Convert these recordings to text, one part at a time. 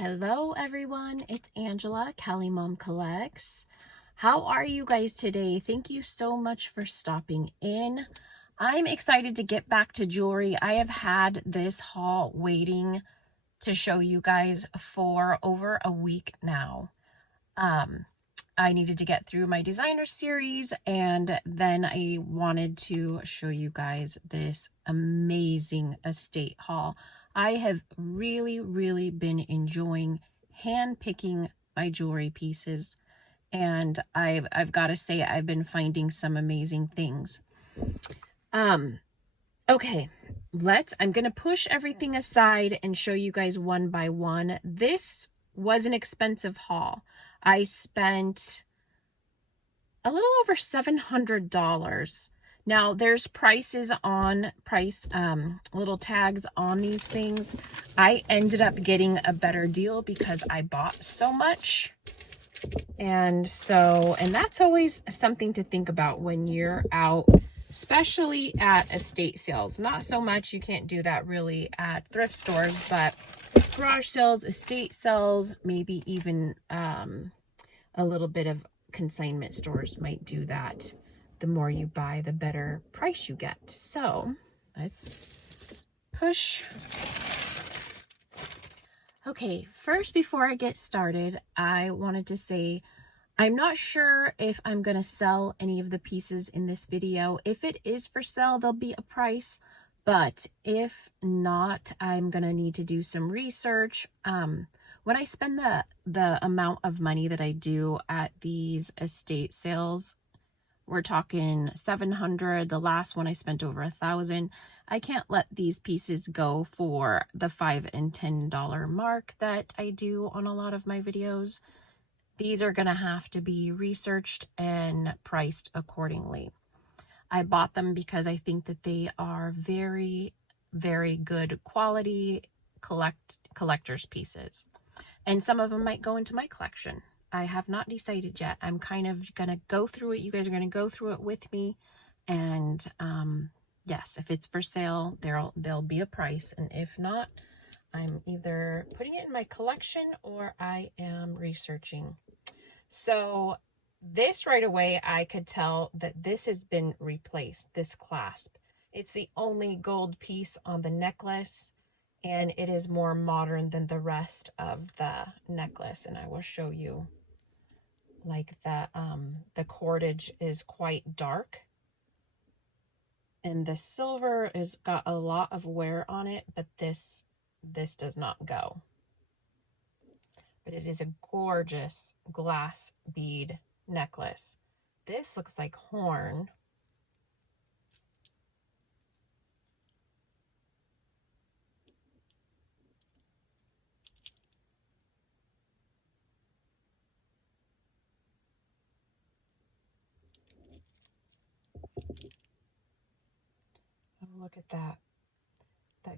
Hello everyone, it's Angela, Cali Mom Collects. How are you guys today? Thank you so much for stopping in. I'm excited to get back to jewelry. I have had this haul waiting to show you guys for over a week now. I needed to get through my designer series, and then I wanted to show you guys this amazing estate haul. I have really been enjoying hand picking my jewelry pieces, and I've got to say I've been finding some amazing things. Okay, I'm gonna push everything aside and show you guys one by one. This was an expensive haul. I spent a little over $700. Now there's little tags on these things. I ended up getting a better deal because I bought so much. And that's always something to think about when you're out, especially at estate sales. Not so much, you can't do that really at thrift stores, but garage sales, estate sales, maybe even a little bit of consignment stores might do that. The more you buy, the better price you get. So let's push. Okay, first, before I get started, I wanted to say I'm not sure if I'm going to sell any of the pieces in this video. If it is for sale, there'll be a price, but if not, I'm going to need to do some research. When I spend the amount of money that I do at these estate sales, we're talking $700. The last one I spent over $1,000. I can't let these pieces go for the $5 and $10 mark that I do on a lot of my videos. These are gonna have to be researched and priced accordingly. I bought them because I think that they are very good quality collector's pieces. And some of them might go into my collection. I have not decided yet. I'm kind of gonna go through it. You guys are gonna go through it with me. And yes, if it's for sale, there'll be a price. And if not, I'm either putting it in my collection or I am researching. So this right away, I could tell that this has been replaced, this clasp. It's the only gold piece on the necklace, and it is more modern than the rest of the necklace. And I will show you, like, the cordage is quite dark, and the silver has got a lot of wear on it, but this does not go. But it is a gorgeous glass bead necklace. This looks like horn. Oh, look at that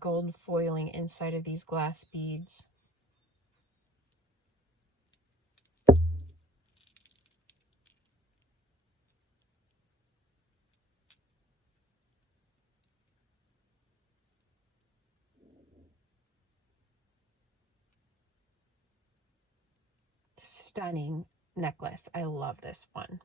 gold foiling inside of these glass beads. Stunning necklace. I love this one.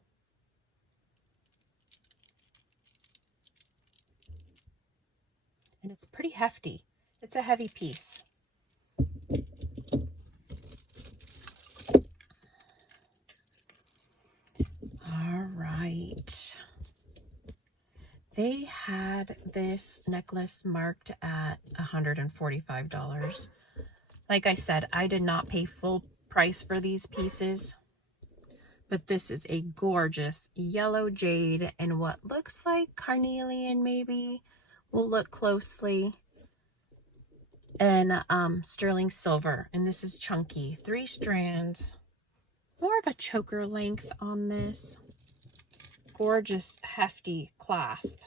And it's pretty hefty. It's a heavy piece. All right. They had this necklace marked at $145. Like I said, I did not pay full price for these pieces, but this is a gorgeous yellow jade and what looks like carnelian, maybe. We'll look closely. And sterling silver, and this is chunky, 3 strands, more of a choker length on this. Gorgeous hefty clasp.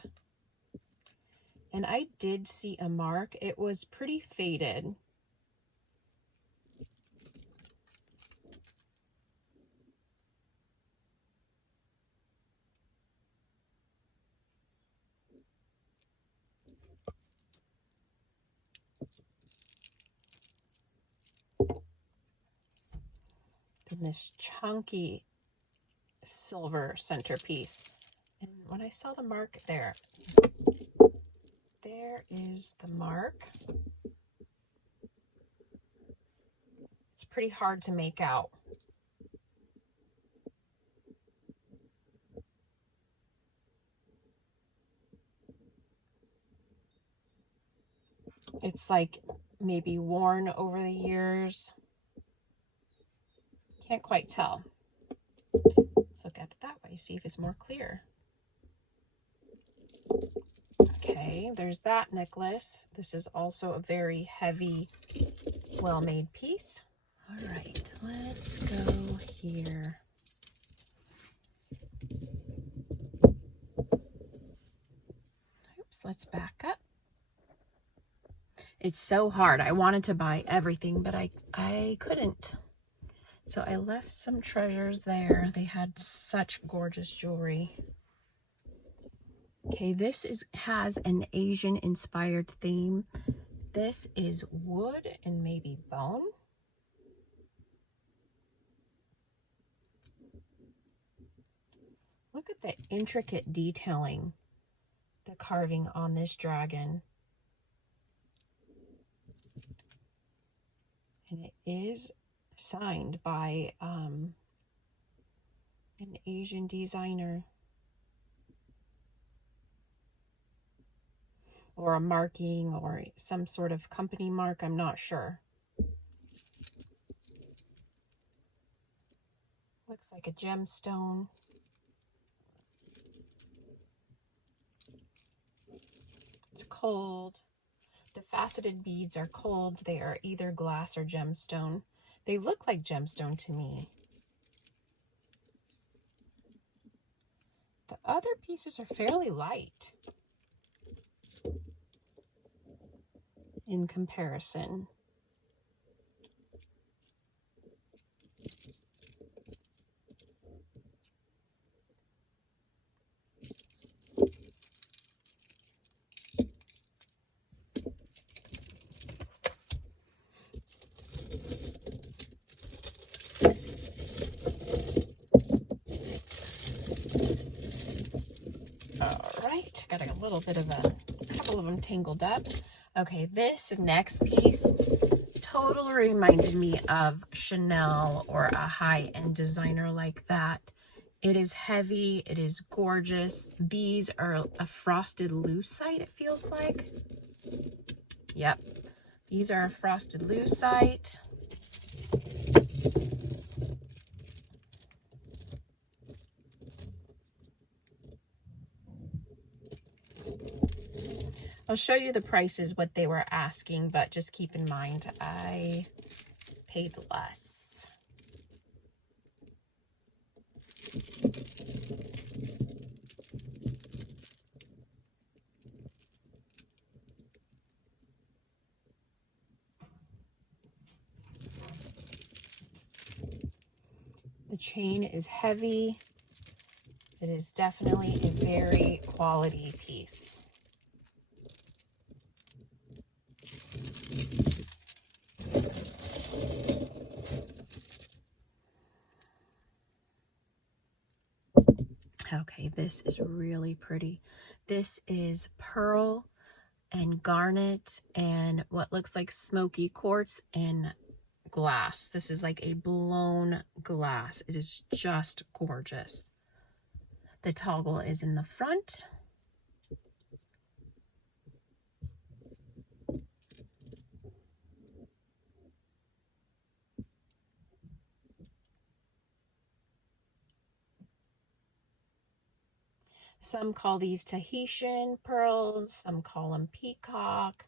And I did see a mark. It was pretty faded. and this chunky silver centerpiece. And when I saw the mark there, there is the mark. It's pretty hard to make out. It's like maybe worn over the years. Can't quite tell. Let's look at it that way, see if it's more clear. Okay, there's that necklace. This is also a very heavy, well-made piece. All right, let's go here. Oops, let's back up. It's so hard. I wanted to buy everything, but I couldn't. So I left some treasures there. They had such gorgeous jewelry. Okay, this has an Asian inspired theme. This is wood and maybe bone. Look at the intricate detailing, the carving on this dragon. And it is signed by an Asian designer. Or a marking or some sort of company mark, I'm not sure. Looks like a gemstone. It's cold. The faceted beads are cold. They are either glass or gemstone. They look like gemstone to me. The other pieces are fairly light in comparison. Got a little bit of a couple of them tangled up. Okay, this next piece totally reminded me of Chanel or a high-end designer like that. It is heavy, it is gorgeous. These are a frosted lucite, it feels like. Yep, these are a frosted lucite. I'll show you the prices, what they were asking, but just keep in mind, I paid less. The chain is heavy. It is definitely a very quality piece. Okay, this is really pretty. This is pearl and garnet and what looks like smoky quartz and glass. This is like a blown glass. It is just gorgeous. The toggle is in the front. Some call these Tahitian pearls, some call them peacock.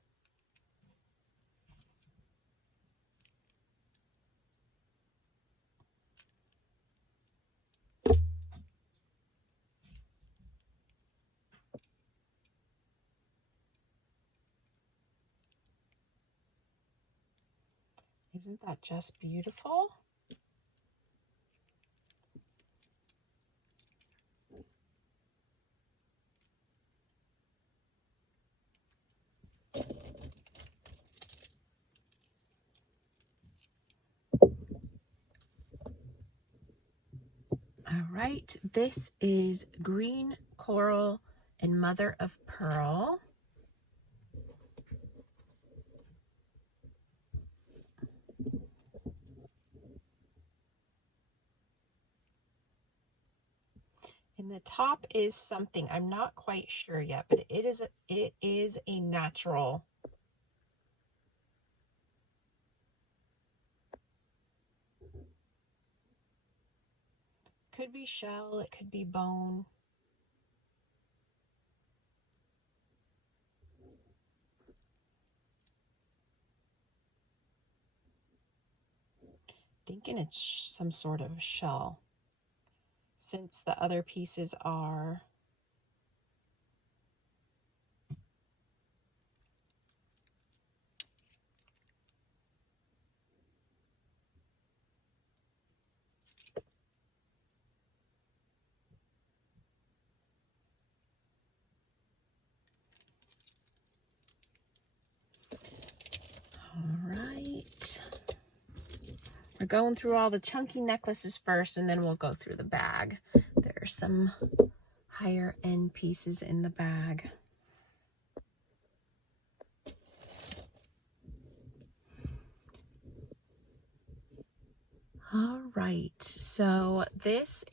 Isn't that just beautiful? right, this is green coral and mother of pearl. And the top is something I'm not quite sure yet, but it is a natural. Could be shell, it could be bone. Thinking it's some sort of shell, since the other pieces are all right. We're going through all the chunky necklaces first, and then we'll go through the bag. There's some higher end pieces in the bag. All right, so this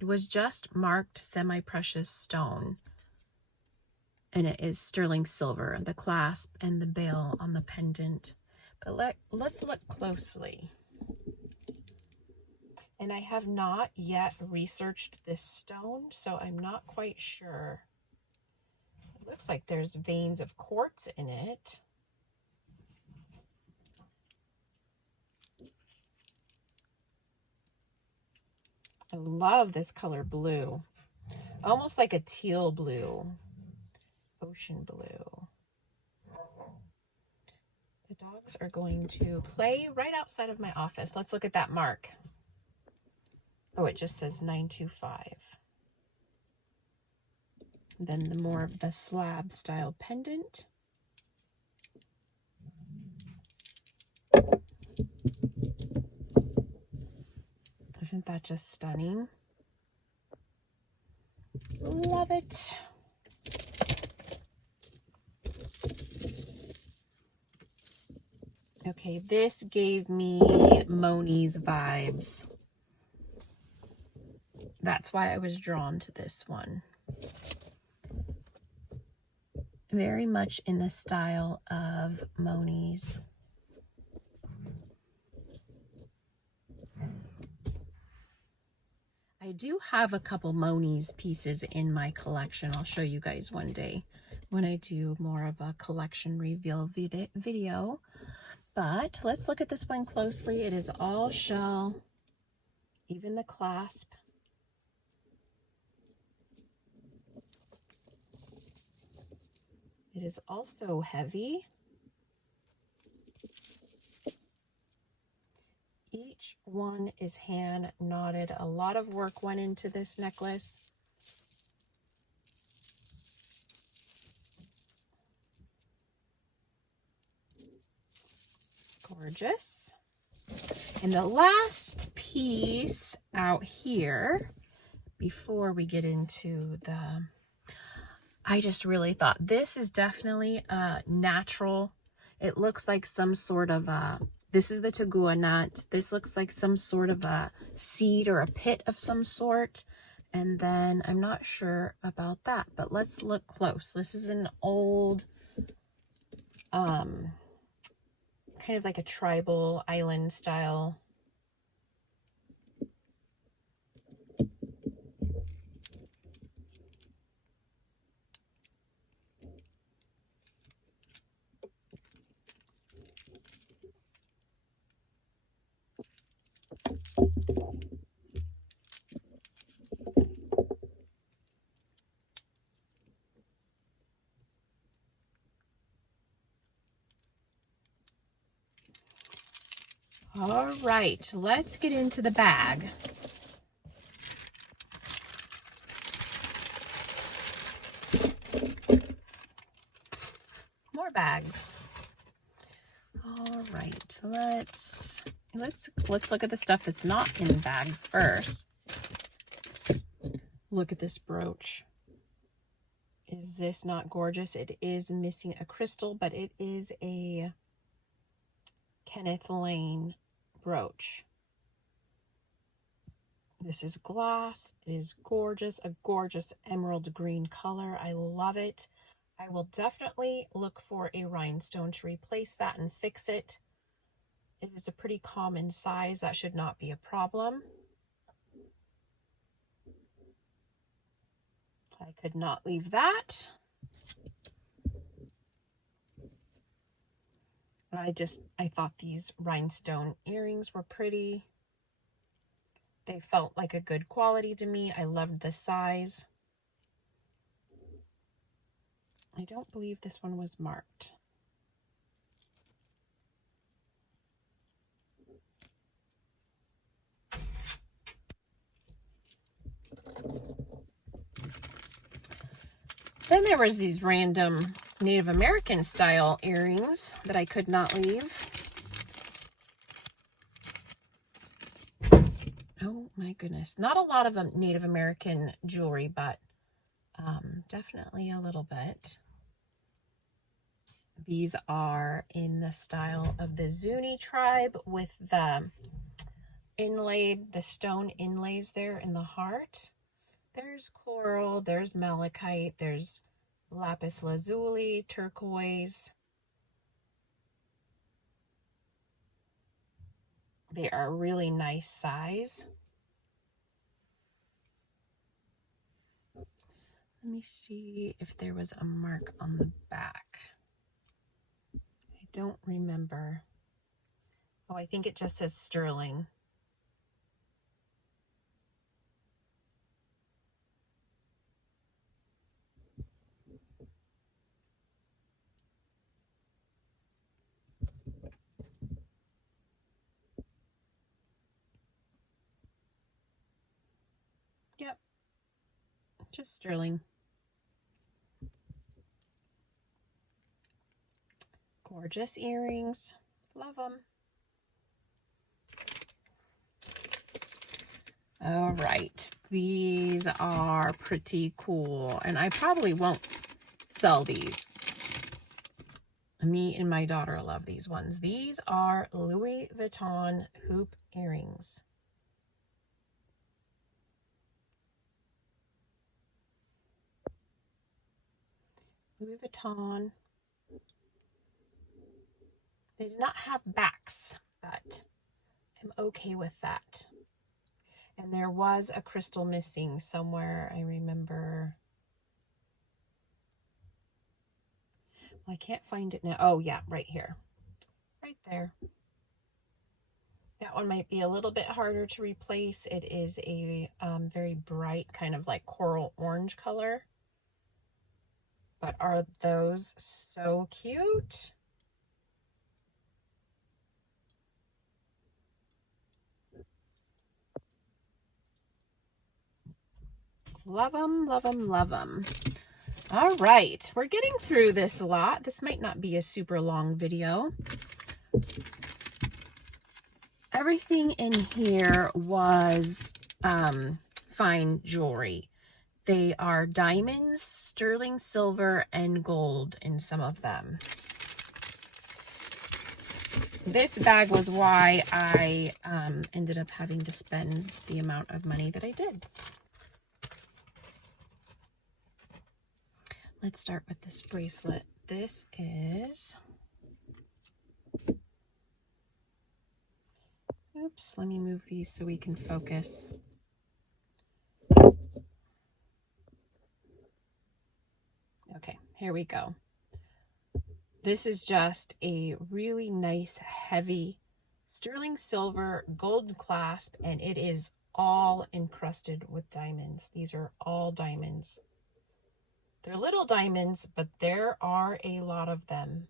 was just marked semi-precious stone, and it is sterling silver, the clasp and the bail on the pendant. But let's look closely. And I have not yet researched this stone, so I'm not quite sure. It looks like there's veins of quartz in it. I love this color blue. Almost like a teal blue, ocean blue. The dogs are going to play right outside of my office. Let's look at that mark. Oh, it just says 925. Then the more of the slab style pendant. Isn't that just stunning? Love it. Okay, this gave me Moni's vibes. That's why I was drawn to this one. Very much in the style of Moni's. I do have a couple Moni's pieces in my collection. I'll show you guys one day when I do more of a collection reveal video. But let's look at this one closely. It is all shell, even the clasp. It is also heavy. Each one is hand knotted. A lot of work went into this necklace. Gorgeous. And the last piece out here, before we get into the, I just really thought this is definitely natural. It looks like some sort of this is the tagua nut. This looks like some sort of a seed or a pit of some sort. And then I'm not sure about that, but let's look close. This is an old, kind of like a tribal island style. All right, let's get into the bag. More bags. All right, let's look at the stuff that's not in the bag first. Look at this brooch. Is this not gorgeous? It is missing a crystal, but it is a Kenneth Lane brooch. This is glass. It is gorgeous, a gorgeous emerald green color. I love it. I will definitely look for a rhinestone to replace that and fix it. It is a pretty common size. That should not be a problem. I could not leave that. I thought these rhinestone earrings were pretty. They felt like a good quality to me. I loved the size. I don't believe this one was marked. Then there was these random Native American style earrings that I could not leave. Oh my goodness. Not a lot of Native American jewelry, but definitely a little bit. These are in the style of the Zuni tribe with the stone inlays there in the heart. There's coral, there's malachite, there's lapis lazuli, turquoise. They are a really nice size. Let me see if there was a mark on the back. I don't remember. Oh, I think it just says sterling. Yep, just sterling. Gorgeous earrings. Love them. All right, these are pretty cool, and I probably won't sell these. Me and my daughter love these ones. These are Louis Vuitton hoop earrings. Louis Vuitton. They did not have backs, but I'm okay with that. And there was a crystal missing somewhere, I remember. Well, I can't find it now. Oh, yeah, right here. Right there. That one might be a little bit harder to replace. It is a very bright kind of like coral orange color. But are those so cute? Love them, love them, love them. All right, we're getting through this a lot. This might not be a super long video. Everything in here was fine jewelry. They are diamonds, sterling silver, and gold in some of them. This bag was why I ended up having to spend the amount of money that I did. Let's start with this bracelet. This is... Oops, let me move these so we can focus. Okay, here we go. This is just a really nice, heavy sterling silver gold clasp, and it is all encrusted with diamonds. These are all diamonds. They're little diamonds, but there are a lot of them.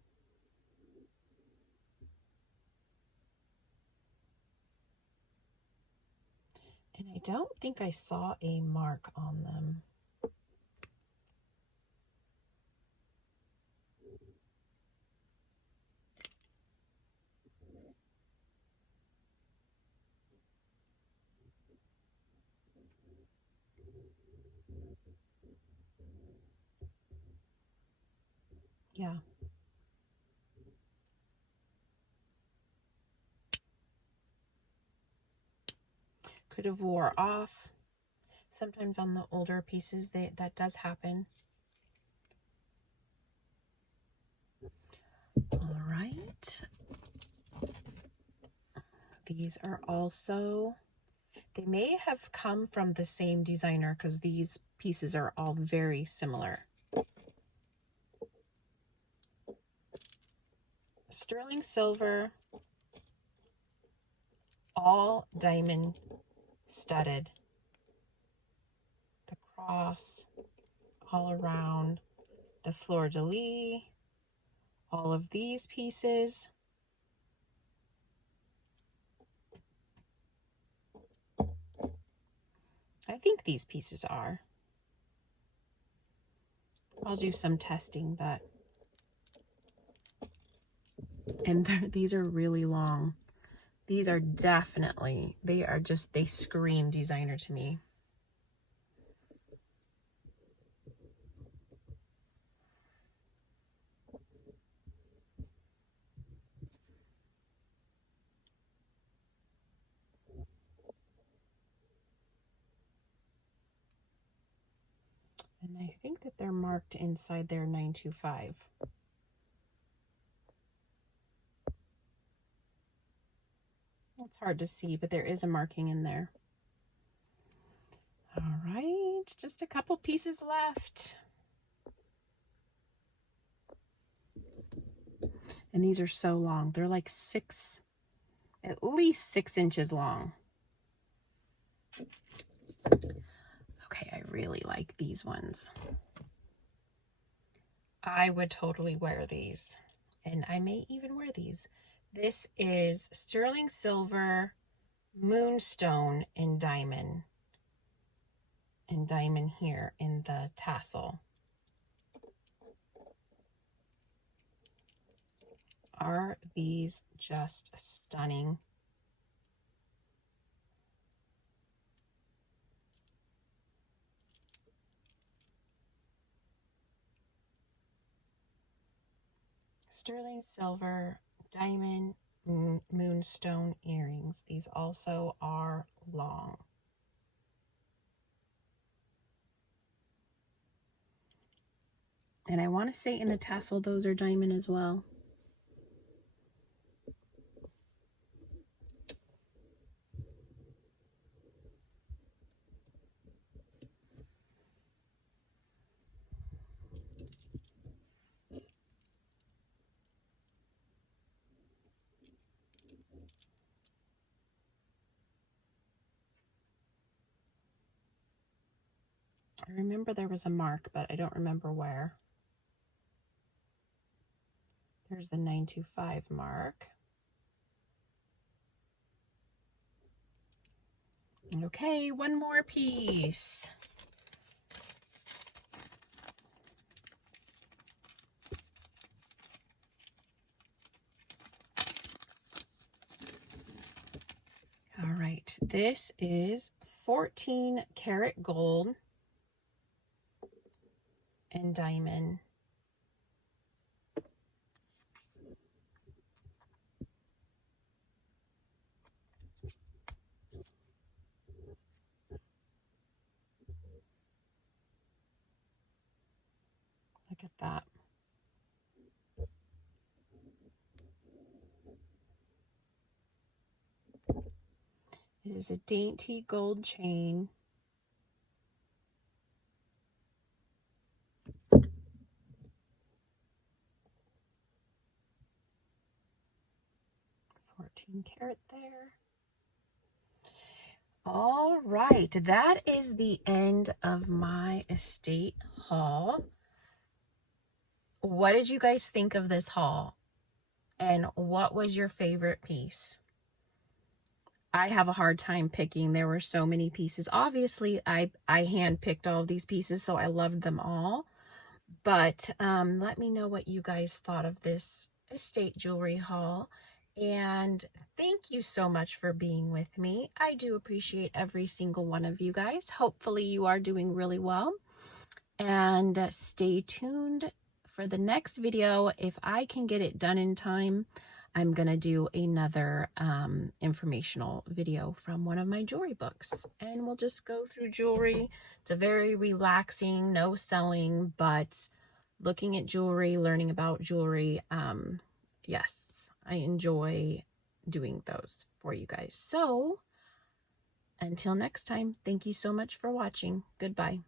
And I don't think I saw a mark on them. Yeah. Could have wore off. Sometimes on the older pieces, that does happen. All right. These are also, they may have come from the same designer because these pieces are all very similar. Sterling silver, all diamond studded. The cross all around, the fleur-de-lis, all of these pieces. I think these pieces are. I'll do some testing, but, and these are really long. These are definitely, they are just, they scream designer to me. And I think that they're marked inside their 925. It's hard to see, but there is a marking in there. All right, just a couple pieces left. And these are so long. They're like at least 6 inches long. Okay, I really like these ones. I would totally wear these, and I may even wear these. This is sterling silver, moonstone, and diamond here in the tassel. Are these just stunning? Sterling silver, diamond, moonstone earrings. These also are long. And I want to say in the tassel, those are diamond as well. I remember there was a mark, but I don't remember where. There's the 925 mark. Okay, one more piece. All right, this is 14 karat gold and diamond. Look at that. It is a dainty gold chain. Carat there. All right, that is the end of my estate haul. What did you guys think of this haul? And what was your favorite piece? I have a hard time picking. There were so many pieces. Obviously, I hand-picked all of these pieces, so I loved them all. But let me know what you guys thought of this estate jewelry haul. And thank you so much for being with me. I do appreciate every single one of you guys. Hopefully you are doing really well. and stay tuned for the next video. If I can get it done in time, I'm gonna do another informational video from one of my jewelry books, and we'll just go through jewelry. It's a very relaxing, no selling, but looking at jewelry, learning about jewelry. Yes, I enjoy doing those for you guys. So until next time, thank you so much for watching. Goodbye.